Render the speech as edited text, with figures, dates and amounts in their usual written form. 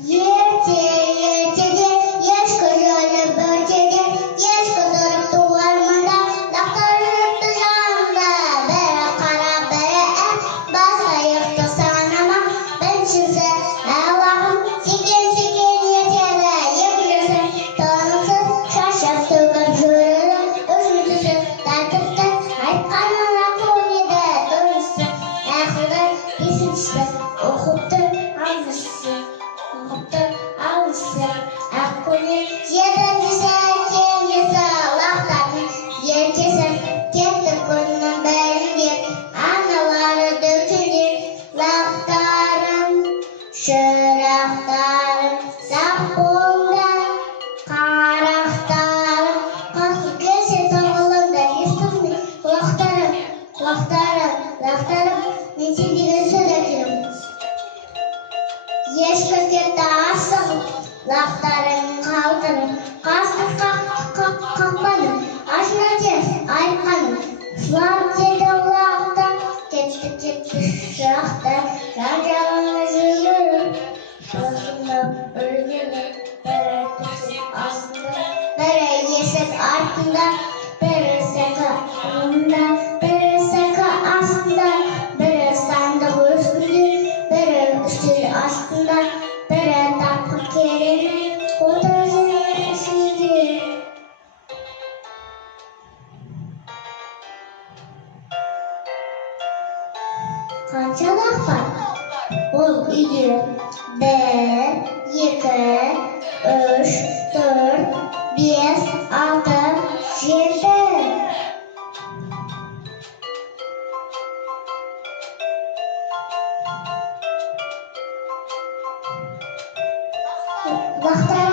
Ерте, ертеде, ешкі жолы бөртеде, ешкі тұрып туар мұнда, дақтар жүріпті жанында, бірі қара, бірі басқа еқті санама, біріншісі уақым, секен етеді, екіншісі тынымсыз, шашып төгіп жүреді, үшіншісі тәртіпті, айтқанына көнеді, төртіншісі ақылды, бесіншісі ұқыпты, алтыншысы ақкөне, жетіншісі кенжесі лақтардың ертесі, кетті күннің бәрінде, аналары дөксінде, лақтарым, шырақтарым, сақ болыңдар, қарақтарым, қасып келсе тағылыңда, естімей құлақтарым, мен сендегі сөз әкелім. Ешкі кетті асығып, лақтарын қалтырып, қасқыр қақпаным, ашына тез айтқаным, сұлап деді лақтар, кетті шырақта, жан-жағына жүгіріп, шошынып үргеніп, бірі төсек астында, бірі есік артында, бірі сәкі ұлында, бірі сәкі астында, бірі сандық үстінде, бірі үстел астында, бірі тапқыр кереме, отыр ішінде. Қанша лақ бар бұл үйде? 1, 2, 3, 4, 5, 6, 7. Лақтар